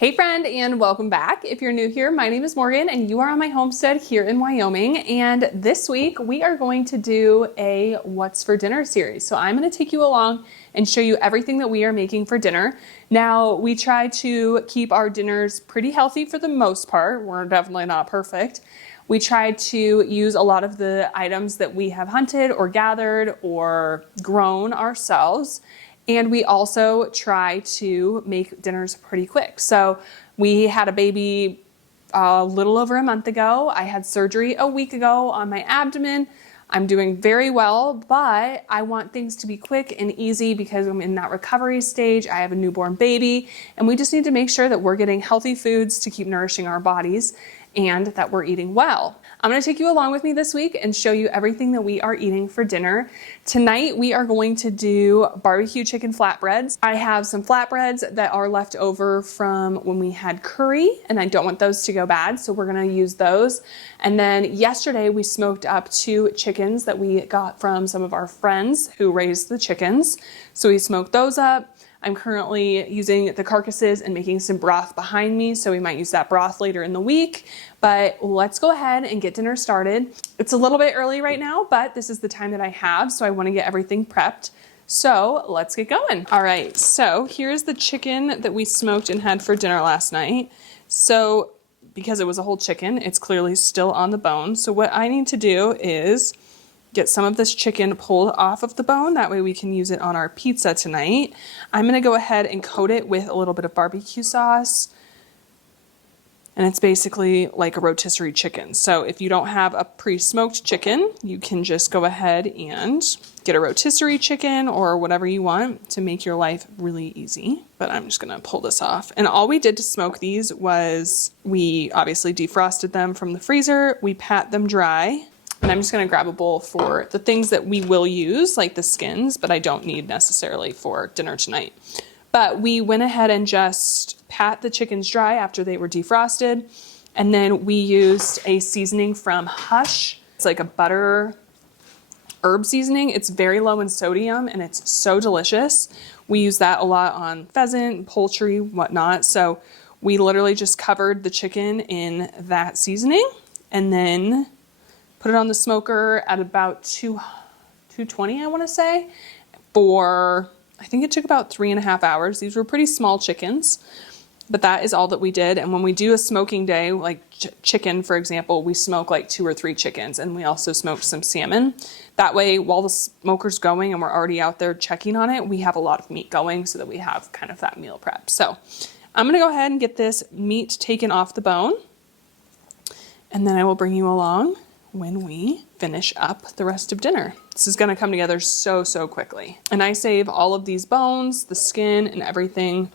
Hey friend, and welcome back. If you're new here, my name is Morgan and you are on my homestead here in Wyoming. And this week we are going to do a What's for Dinner series. So I'm going to take you along and show you everything that we are making for dinner. Now, we try to keep our dinners pretty healthy for the most part. We're definitely not perfect. We try to use a lot of the items that we have hunted or gathered or grown ourselves. And we also try to make dinners pretty quick. So we had a baby a little over a month ago. I had surgery a week ago on my abdomen. I'm doing very well, but I want things to be quick and easy because I'm in that recovery stage. I have a newborn baby, and we just need to make sure that we're getting healthy foods to keep nourishing our bodies and that we're eating well. I'm going to take you along with me this week and show you everything that we are eating for dinner. Tonight we are going to do barbecue chicken flatbreads. I have some flatbreads that are left over from when we had curry, and I don't want those to go bad, so we're going to use those. And then yesterday we smoked up 2 chickens that we got from some of our friends who raised the chickens. So we smoked those up. I'm currently using the carcasses and making some broth behind me, so we might use that broth later in the week. But let's go ahead and get dinner started. It's a little bit early right now, but this is the time that I have, so I want to get everything prepped. So let's get going. All right, so here's the chicken that we smoked and had for dinner last night. So because it was a whole chicken, it's clearly still on the bone. So what I need to do is get some of this chicken pulled off of the bone. That way we can use it on our pizza tonight. I'm gonna go ahead and coat it with a little bit of barbecue sauce. And it's basically like a rotisserie chicken. So if you don't have a pre-smoked chicken, you can just go ahead and get a rotisserie chicken or whatever you want to make your life really easy. But I'm just gonna pull this off. And all we did to smoke these was we obviously defrosted them from the freezer. We pat them dry. And I'm just going to grab a bowl for the things that we will use, like the skins, but I don't need necessarily for dinner tonight. But we went ahead and just pat the chickens dry after they were defrosted. And then we used a seasoning from Hush. It's like a butter herb seasoning. It's very low in sodium and it's so delicious. We use that a lot on pheasant, poultry, whatnot. So we literally just covered the chicken in that seasoning and then put it on the smoker at about 220, I want to say, for, I think it took about 3.5 hours. These were pretty small chickens, but that is all that we did. And when we do a smoking day, like chicken, for example, we smoke like 2 or 3 chickens, and we also smoked some salmon. That way, while the smoker's going and we're already out there checking on it, we have a lot of meat going so that we have kind of that meal prep. So I'm going to go ahead and get this meat taken off the bone, and then I will bring you along when we finish up the rest of dinner. This is going to come together so quickly. And I save all of these bones, the skin, and everything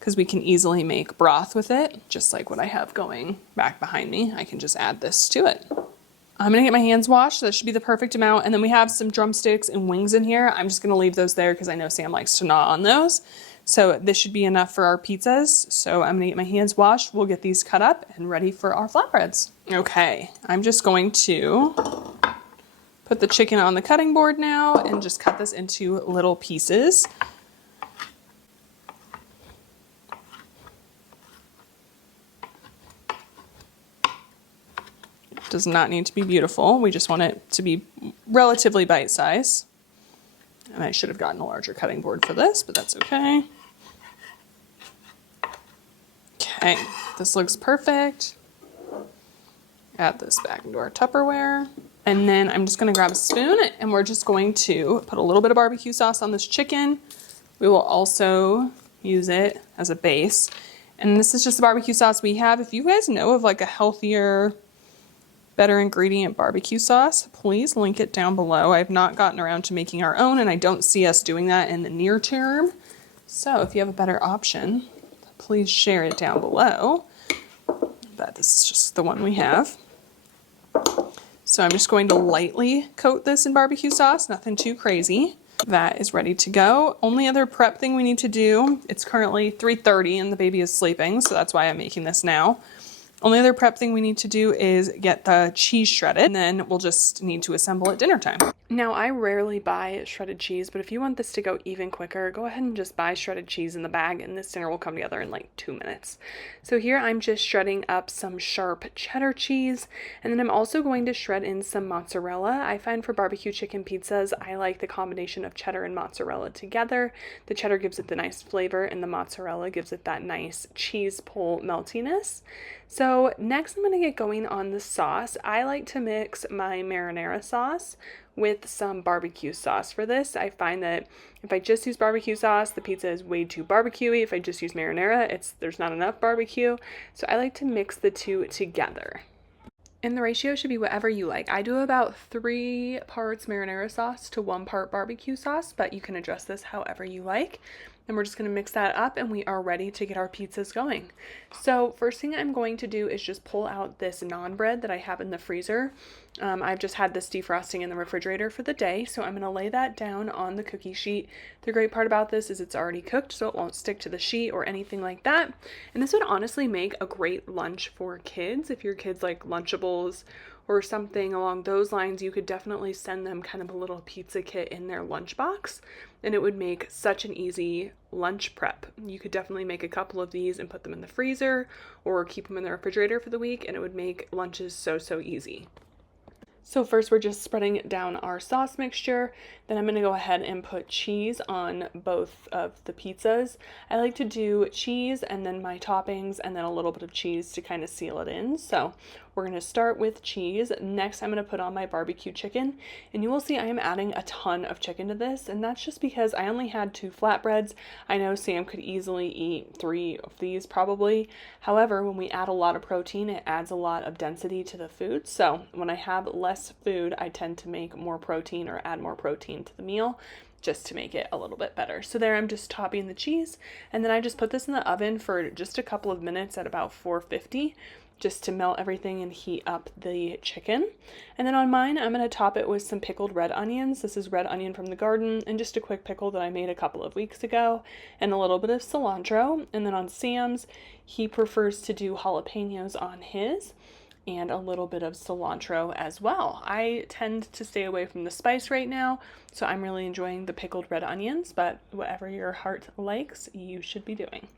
because we can easily make broth with it, just like what I have going back behind me. I can just add this to it. I'm going to get my hands washed. So that should be the perfect amount. And then we have some drumsticks and wings in here. I'm just going to leave those there because I know Sam likes to gnaw on those. So this should be enough for our pizzas. So I'm gonna get my hands washed. We'll get these cut up and ready for our flatbreads. Okay, I'm just going to put the chicken on the cutting board now and just cut this into little pieces. It does not need to be beautiful. We just want it to be relatively bite size. And I should have gotten a larger cutting board for this, but that's okay. Okay, this looks perfect. Add this back into our Tupperware. And then I'm just gonna grab a spoon and we're just going to put a little bit of barbecue sauce on this chicken. We will also use it as a base. And this is just the barbecue sauce we have. If you guys know of like a healthier, better ingredient barbecue sauce, please link it down below. I've not gotten around to making our own and I don't see us doing that in the near term. So if you have a better option, please share it down below. But this is just the one we have. So I'm just going to lightly coat this in barbecue sauce, nothing too crazy. That is ready to go. Only other prep thing we need to do, it's currently 3:30 and the baby is sleeping, so that's why I'm making this now. Only other prep thing we need to do is get the cheese shredded, and then we'll just need to assemble at dinner time. Now, I rarely buy shredded cheese, but if you want this to go even quicker, go ahead and just buy shredded cheese in the bag, and this dinner will come together in like 2 minutes. So here I'm just shredding up some sharp cheddar cheese, and then I'm also going to shred in some mozzarella. I find for barbecue chicken pizzas, I like the combination of cheddar and mozzarella together. The cheddar gives it the nice flavor, and the mozzarella gives it that nice cheese pull meltiness. So next I'm going to get going on the sauce. I like to mix my marinara sauce with some barbecue sauce for this. I find that if I just use barbecue sauce, the pizza is way too barbecuey. If I just use marinara, there's not enough barbecue. So I like to mix the two together. And the ratio should be whatever you like. I do about 3 parts marinara sauce to 1 part barbecue sauce, but you can adjust this however you like. And we're just going to mix that up, and we are ready to get our pizzas going. So first thing I'm going to do is just pull out this naan bread that I have in the freezer. I've just had this defrosting in the refrigerator for the day, so I'm going to lay that down on the cookie sheet. The great part about this is it's already cooked, so it won't stick to the sheet or anything like that. And this would honestly make a great lunch for kids. If your kids like Lunchables or something along those lines, you could definitely send them kind of a little pizza kit in their lunchbox, and it would make such an easy lunch prep. You could definitely make a couple of these and put them in the freezer or keep them in the refrigerator for the week, and it would make lunches so easy. So first we're just spreading down our sauce mixture. Then I'm going to go ahead and put cheese on both of the pizzas. I like to do cheese and then my toppings and then a little bit of cheese to kind of seal it in. So we're going to start with cheese. Next I'm going to put on my barbecue chicken, and you will see I am adding a ton of chicken to this, and that's just because I only had 2 flatbreads. I know Sam could easily eat 3 of these probably. However, when we add a lot of protein, it adds a lot of density to the food. So when I have less food, I tend to make more protein or add more protein to the meal just to make it a little bit better. So there I'm just topping the cheese, and then I just put this in the oven for just a couple of minutes at about 450 just to melt everything and heat up the chicken. And then on mine, I'm going to top it with some pickled red onions. This is red onion from the garden and just a quick pickle that I made a couple of weeks ago, and a little bit of cilantro. And then on Sam's, he prefers to do jalapenos on his, and a little bit of cilantro as well. I tend to stay away from the spice right now, so I'm really enjoying the pickled red onions, but whatever your heart likes, you should be doing.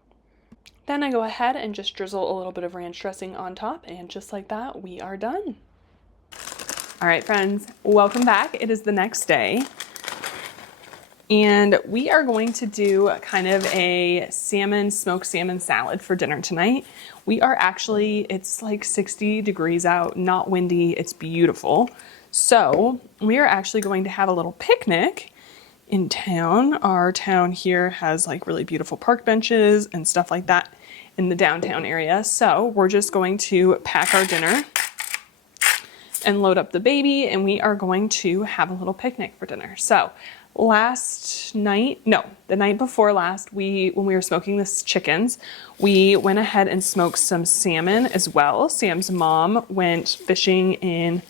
Then I go ahead and just drizzle a little bit of ranch dressing on top, and just like that, we are done. All right, friends, welcome back. It is the next day, and we are going to do kind of a smoked salmon salad for dinner tonight. We are actually, it's like 60 degrees out, not windy, it's beautiful. So we are actually going to have a little picnic in town. Our town here has like really beautiful park benches and stuff like that in the downtown area. So we're just going to pack our dinner and load up the baby, and we are going to have a little picnic for dinner. So the night before last, when we were smoking the chickens, we went ahead and smoked some salmon as well. Sam's mom went fishing in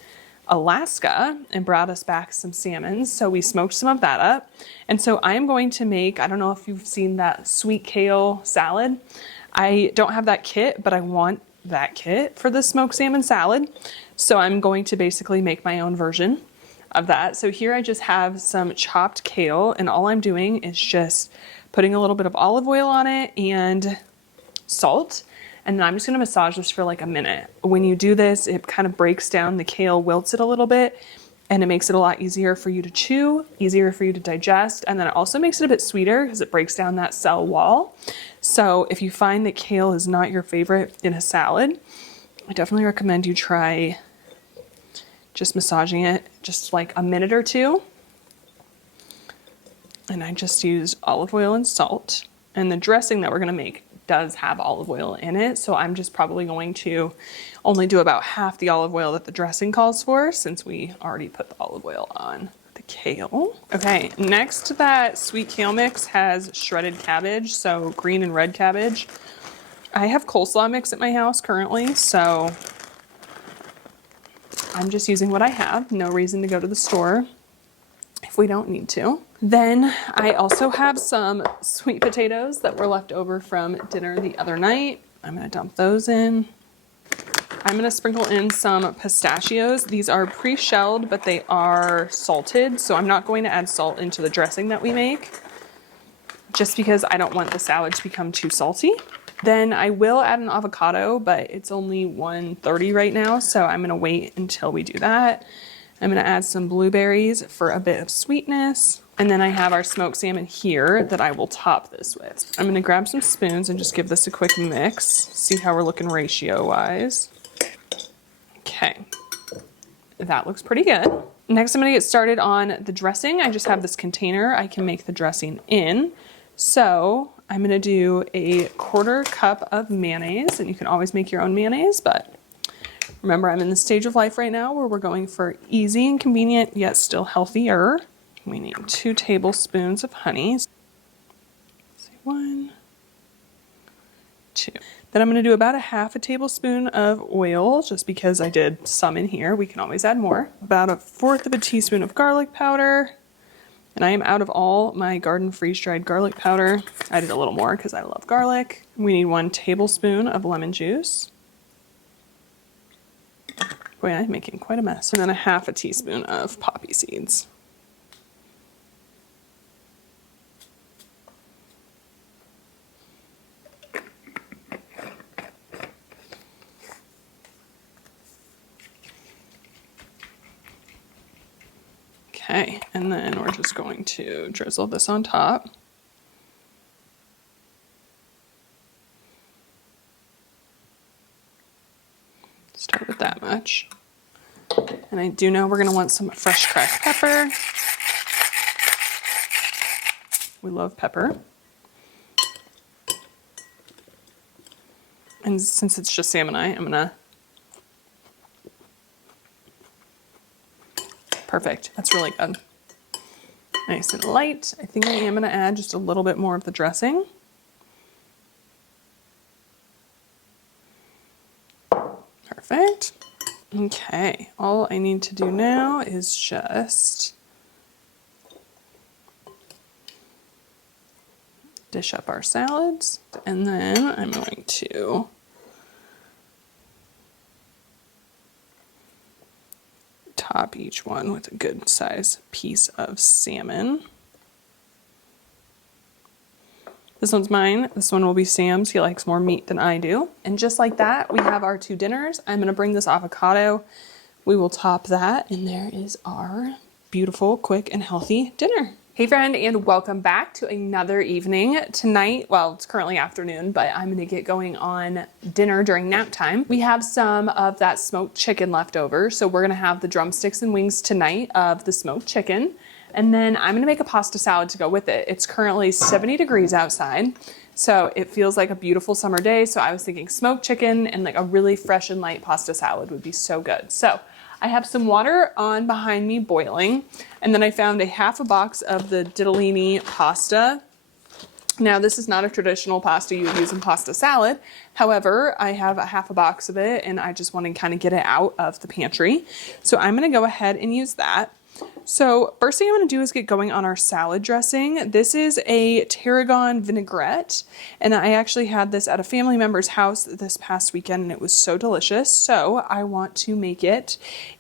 Alaska and brought us back some salmon, so we smoked some of that up. And so I'm going to make, I don't know if you've seen that sweet kale salad. I don't have that kit, but I want that kit for the smoked salmon salad. So I'm going to basically make my own version of that. So here I just have some chopped kale, and all I'm doing is just putting a little bit of olive oil on it and salt. And then I'm just going to massage this for like a minute. When you do this, it kind of breaks down the kale, wilts it a little bit, and it makes it a lot easier for you to chew, easier for you to digest. And then it also makes it a bit sweeter because it breaks down that cell wall. So if you find that kale is not your favorite in a salad, I definitely recommend you try just massaging it just like a minute or 2. And I just use olive oil and salt. And the dressing that we're going to make does have olive oil in it, so I'm just probably going to only do about half the olive oil that the dressing calls for, since we already put the olive oil on the kale. Okay, next to that sweet kale mix has shredded cabbage, so green and red cabbage. I have coleslaw mix at my house currently, so I'm just using what I have. No reason to go to the store if we don't need to. Then I also have some sweet potatoes that were left over from dinner the other night. I'm going to dump those in. I'm gonna sprinkle in some pistachios. These are pre-shelled, but they are salted, so I'm not going to add salt into the dressing that we make, just because I don't want the salad to become too salty. Then I will add an avocado, but it's only 1:30 right now, so I'm gonna wait until we do that. I'm gonna add some blueberries for a bit of sweetness. And then I have our smoked salmon here that I will top this with. I'm gonna grab some spoons and just give this a quick mix, see how we're looking ratio-wise. Okay, that looks pretty good. Next, I'm gonna get started on the dressing. I just have this container I can make the dressing in. So I'm gonna do a 1/4 cup of mayonnaise, and you can always make your own mayonnaise, but remember, I'm in the stage of life right now where we're going for easy and convenient, yet still healthier. We need 2 tablespoons of honey. 1, 2. Then I'm going to do about a 1/2 tablespoon of oil, just because I did some in here. We can always add more. About 1/4 teaspoon of garlic powder. And I am out of all my garden freeze-dried garlic powder. I did a little more because I love garlic. We need 1 tablespoon of lemon juice. Boy, I'm making quite a mess. And then a 1/2 teaspoon of poppy seeds. Okay, and then we're just going to drizzle this on top. Start with that much. And I do know we're going to want some fresh cracked pepper. We love pepper. And since it's just salmon, I'm going to... Perfect. That's really good. Nice and light. I think I am going to add just a little bit more of the dressing. Perfect. Okay, all I need to do now is just dish up our salads, and then I'm going to top each one with a good size piece of salmon. This one's mine. This one will be Sam's. He likes more meat than I do. And just like that, we have our 2 dinners. I'm going to bring this avocado. We will top that. And there is our beautiful, quick, and healthy dinner. Hey friend, and welcome back to another evening. Tonight, well, it's currently afternoon, but I'm gonna get going on dinner during nap time. We have some of that smoked chicken left over, so we're gonna have the drumsticks and wings tonight of the smoked chicken. And then I'm gonna make a pasta salad to go with it. It's currently 70 degrees outside, so it feels like a beautiful summer day. So I was thinking smoked chicken and like a really fresh and light pasta salad would be so good. So I have some water on behind me boiling, and then I found a 1/2 box of the ditalini pasta. Now, this is not a traditional pasta you would use in pasta salad. However, I have a 1/2 box of it, and I just want to kind of get it out of the pantry. So I'm going to go ahead and use that. So first thing I'm going to do is get going on our salad dressing. This is a tarragon vinaigrette, and I actually had this at a family member's house this past weekend, and it was so delicious. So I want to make it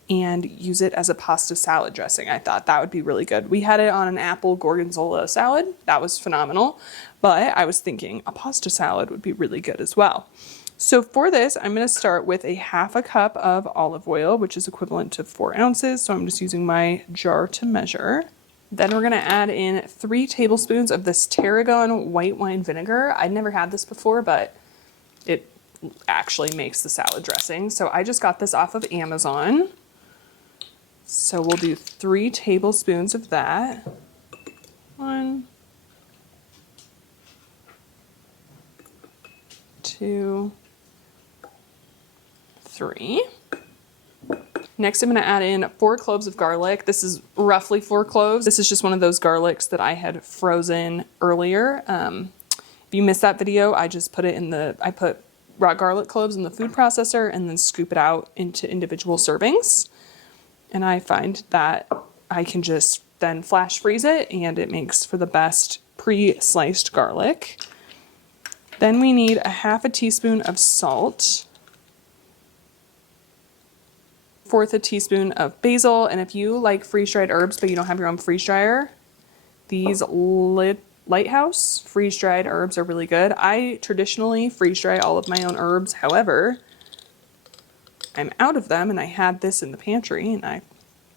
and use it as a pasta salad dressing. I thought that would be really good. We had it on an apple gorgonzola salad. That was phenomenal, but I was thinking a pasta salad would be really good as well. So for this, I'm going to start with a 1/2 cup of olive oil, which is equivalent to 4 ounces. So I'm just using my jar to measure. Then we're going to add in 3 tablespoons of this tarragon white wine vinegar. I'd never had this before, but it actually makes the salad dressing. So I just got this off of Amazon. So we'll do 3 tablespoons of that. 1, 2, 3. Next, I'm going to add in 4 cloves of garlic. This is roughly 4 cloves. This is just one of those garlics that I had frozen earlier. If you missed that video, I just put it in I put raw garlic cloves in the food processor and then scoop it out into individual servings. And I find that I can just then flash freeze it, and it makes for the best pre-sliced garlic. Then we need a 1/2 teaspoon of salt. 1/4 a teaspoon of basil. And if you like freeze-dried herbs, but you don't have your own freeze dryer, these Lighthouse freeze-dried herbs are really good. I traditionally freeze-dry all of my own herbs. However, I'm out of them and I had this in the pantry and I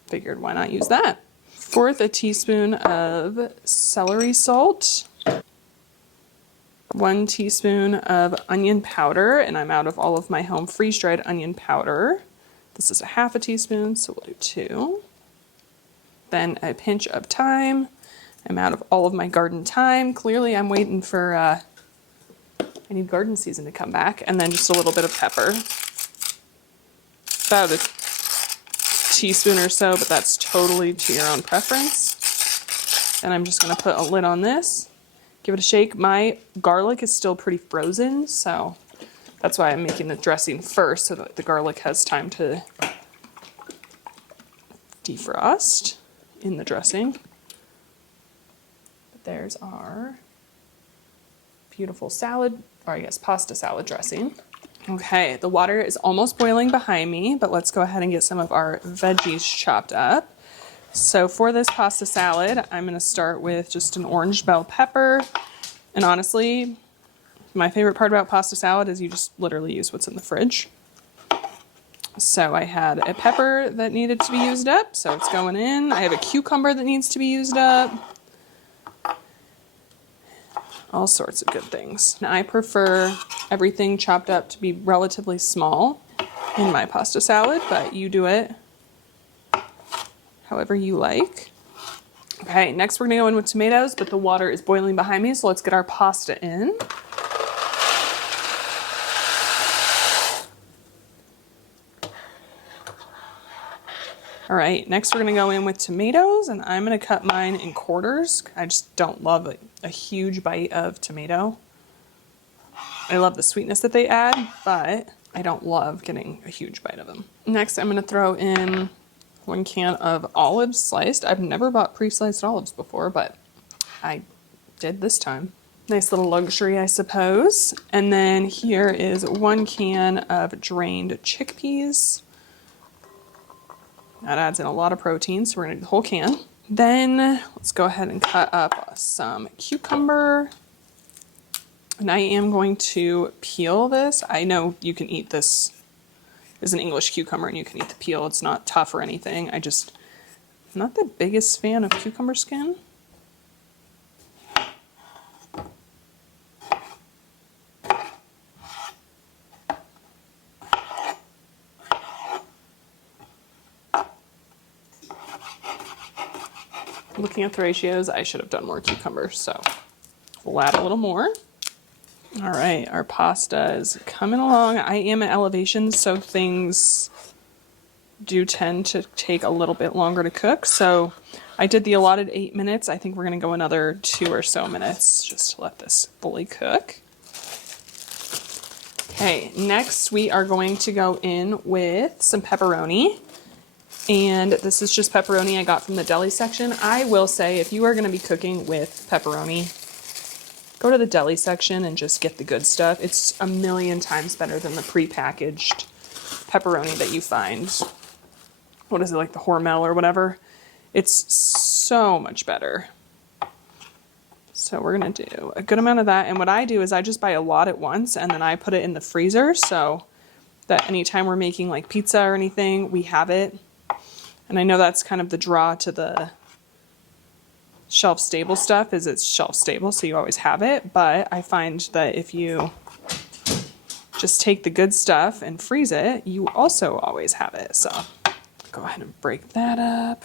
figured why not use that. 1/4 a teaspoon of celery salt. 1 teaspoon of onion powder, and I'm out of all of my home freeze-dried onion powder. This is a 1/2 a teaspoon, so we'll do 2. Then a pinch of thyme. I'm out of all of my garden thyme. Clearly I'm waiting for, I need garden season to come back. And then just a little bit of pepper. About a teaspoon or so, but that's totally to your own preference. And I'm just gonna put a lid on this. Give it a shake. My garlic is still pretty frozen, so that's why I'm making the dressing first so that the garlic has time to defrost in the dressing. But there's our beautiful salad, or I guess pasta salad dressing. Okay, the water is almost boiling behind me, but let's go ahead and get some of our veggies chopped up. So for this pasta salad, I'm going to start with just an orange bell pepper. And honestly, my favorite part about pasta salad is you just literally use what's in the fridge. So I had a pepper that needed to be used up, so it's going in. I have a cucumber that needs to be used up. All sorts of good things. And I prefer everything chopped up to be relatively small in my pasta salad, but you do it however you like. Okay, next we're gonna go in with tomatoes, but the water is boiling behind me, so let's get our pasta in. All right, next we're gonna go in with tomatoes, and I'm gonna cut mine in quarters. I just don't love a huge bite of tomato. I love the sweetness that they add, but I don't love getting a huge bite of them. Next, I'm gonna throw in 1 can of olives sliced. I've never bought pre-sliced olives before, but I did this time. Nice little luxury, I suppose. And then here is 1 can of drained chickpeas. That adds in a lot of protein, so we're gonna do the whole can. Then let's go ahead and cut up some cucumber. And I am going to peel this. I know you can eat this as an English cucumber and you can eat the peel. It's not tough or anything. I'm not the biggest fan of cucumber skin. Looking at the ratios, I should have done more cucumber, so we'll add a little more. All right, our pasta is coming along. I am at elevation, so things do tend to take a little bit longer to cook. So I did the allotted 8 minutes. I think we're gonna go another 2 or so minutes just to let this fully cook. Okay, next we are going to go in with some pepperoni. And this is just pepperoni I got from the deli section. I will say, if you are gonna be cooking with pepperoni, go to the deli section and just get the good stuff. It's a million times better than the prepackaged pepperoni that you find. What is it, like the Hormel or whatever? It's so much better. So we're gonna do a good amount of that. And what I do is I just buy a lot at once and then I put it in the freezer so that anytime we're making like pizza or anything, we have it. And I know that's kind of the draw to the shelf stable stuff, is it's shelf stable, so you always have it. But I find that if you just take the good stuff and freeze it, you also always have it. So go ahead and break that up.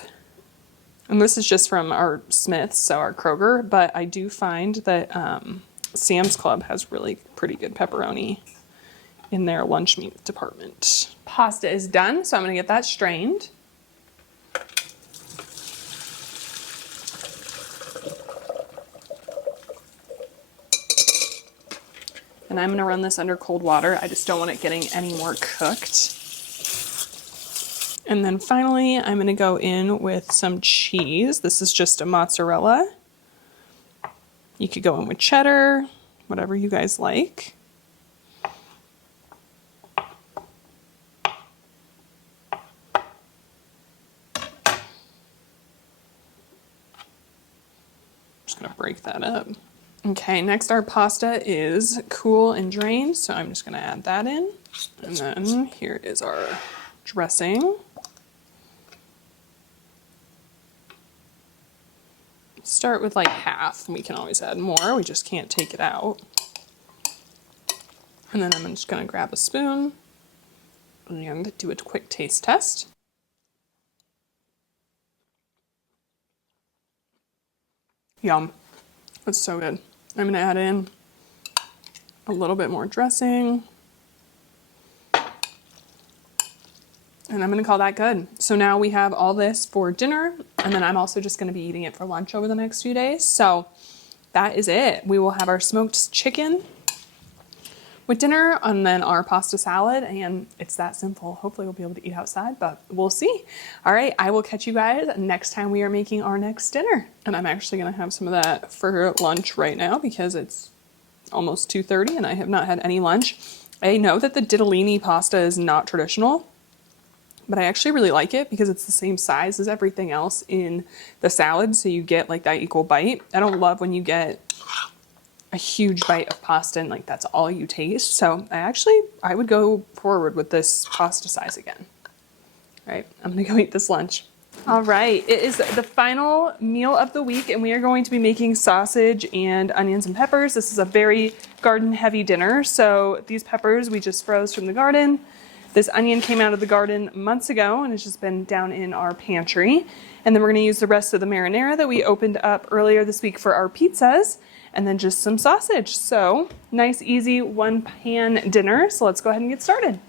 And this is just from our Smith's, so our Kroger, but I do find that Sam's Club has really pretty good pepperoni in their lunch meat department. Pasta is done, so I'm gonna get that strained. And I'm gonna run this under cold water. I just don't want it getting any more cooked. And then finally, I'm gonna go in with some cheese. This is just a mozzarella. You could go in with cheddar, whatever you guys like. just gonna break that up. Okay, next our pasta is cool and drained, so I'm just gonna add that in. And then here is our dressing. Start with like half. We can always add more, we just can't take it out. And then I'm just gonna grab a spoon and do a quick taste test. Yum, that's so good. I'm gonna add in a little bit more dressing. And I'm gonna call that good. So now we have all this for dinner, and then I'm also just gonna be eating it for lunch over the next few days. So that is it. We will have our smoked chicken with dinner and then our pasta salad, and it's that simple. Hopefully we'll be able to eat outside, but we'll see. All right, I will catch you guys next time we are making our next dinner. And I'm actually gonna have some of that for lunch right now because it's almost 2:30 and I have not had any lunch. I know that the ditalini pasta is not traditional, but I actually really like it because it's the same size as everything else in the salad, so you get like that equal bite. I don't love when you get a huge bite of pasta and like that's all you taste. So I would go forward with this pasta size again. All right, I'm gonna go eat this lunch. All right, it is the final meal of the week and we are going to be making sausage and onions and peppers. This is a very garden heavy dinner. So these peppers we just froze from the garden. This onion came out of the garden months ago and it's just been down in our pantry. And then we're gonna use the rest of the marinara that we opened up earlier this week for our pizzas, and then just some sausage. So nice, easy one pan dinner. So let's go ahead and get started.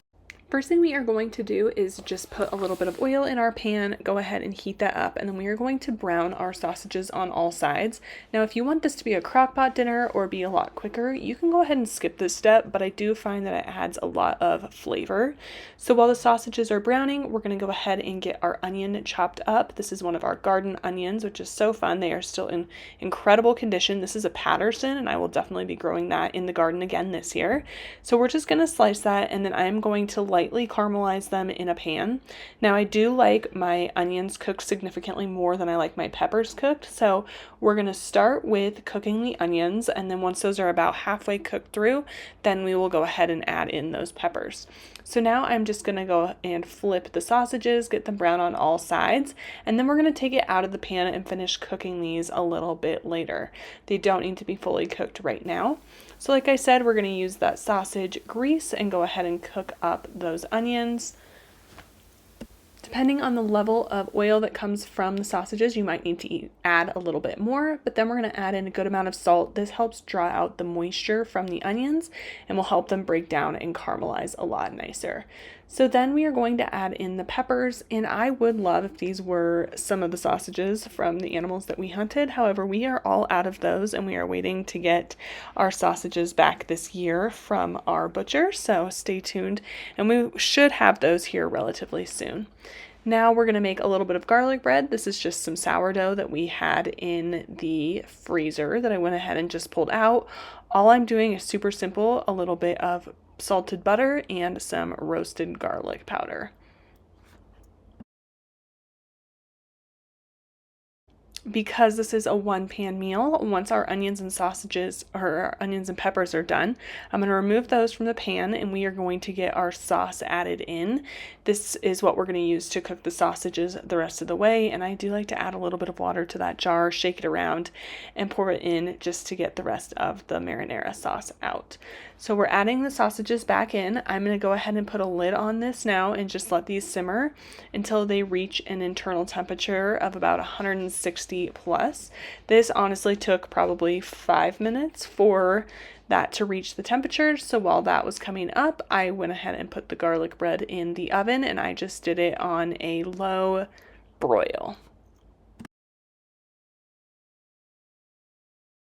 First thing we are going to do is just put a little bit of oil in our pan, go ahead and heat that up, and then we are going to brown our sausages on all sides. Now, if you want this to be a crock pot dinner or be a lot quicker, you can go ahead and skip this step, but I do find that it adds a lot of flavor. So while the sausages are browning, we're gonna go ahead and get our onion chopped up. This is one of our garden onions, which is so fun. They are still in incredible condition. This is a Patterson, and I will definitely be growing that in the garden again this year. So we're just gonna slice that, and then I'm going to lightly caramelize them in a pan. Now I do like my onions cooked significantly more than I like my peppers cooked, so we're going to start with cooking the onions, and then once those are about halfway cooked through, then we will go ahead and add in those peppers. So now I'm just going to go and flip the sausages, get them brown on all sides, and then we're going to take it out of the pan and finish cooking these a little bit later. They don't need to be fully cooked right now. So like I said, we're going to use that sausage grease and go ahead and cook up those onions. Depending on the level of oil that comes from the sausages, you might need to add a little bit more, but then we're going to add in a good amount of salt. This helps draw out the moisture from the onions and will help them break down and caramelize a lot nicer. So then we are going to add in the peppers, and I would love if these were some of the sausages from the animals that we hunted. However, we are all out of those and we are waiting to get our sausages back this year from our butcher, so stay tuned, and we should have those here relatively soon. Now we're going to make a little bit of garlic bread. This is just some sourdough that we had in the freezer that I went ahead and just pulled out. All I'm doing is super simple, a little bit of salted butter and some roasted garlic powder. Because this is a one pan meal, once our onions and sausages, or our onions and peppers are done, I'm going to remove those from the pan and we are going to get our sauce added in. This is what we're going to use to cook the sausages the rest of the way, and I do like to add a little bit of water to that jar, shake it around, and pour it in just to get the rest of the marinara sauce out. So we're adding the sausages back in. I'm going to go ahead and put a lid on this now and just let these simmer until they reach an internal temperature of about 160 plus. This honestly took probably 5 minutes for that to reach the temperature. So while that was coming up, I went ahead and put the garlic bread in the oven, and I just did it on a low broil.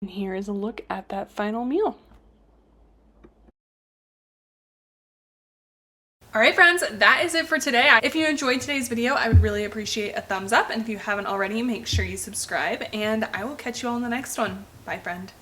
And here is a look at that final meal. All right, friends, that is it for today. If you enjoyed today's video, I would really appreciate a thumbs up. And if you haven't already, make sure you subscribe, and I will catch you all in the next one. Bye, friend.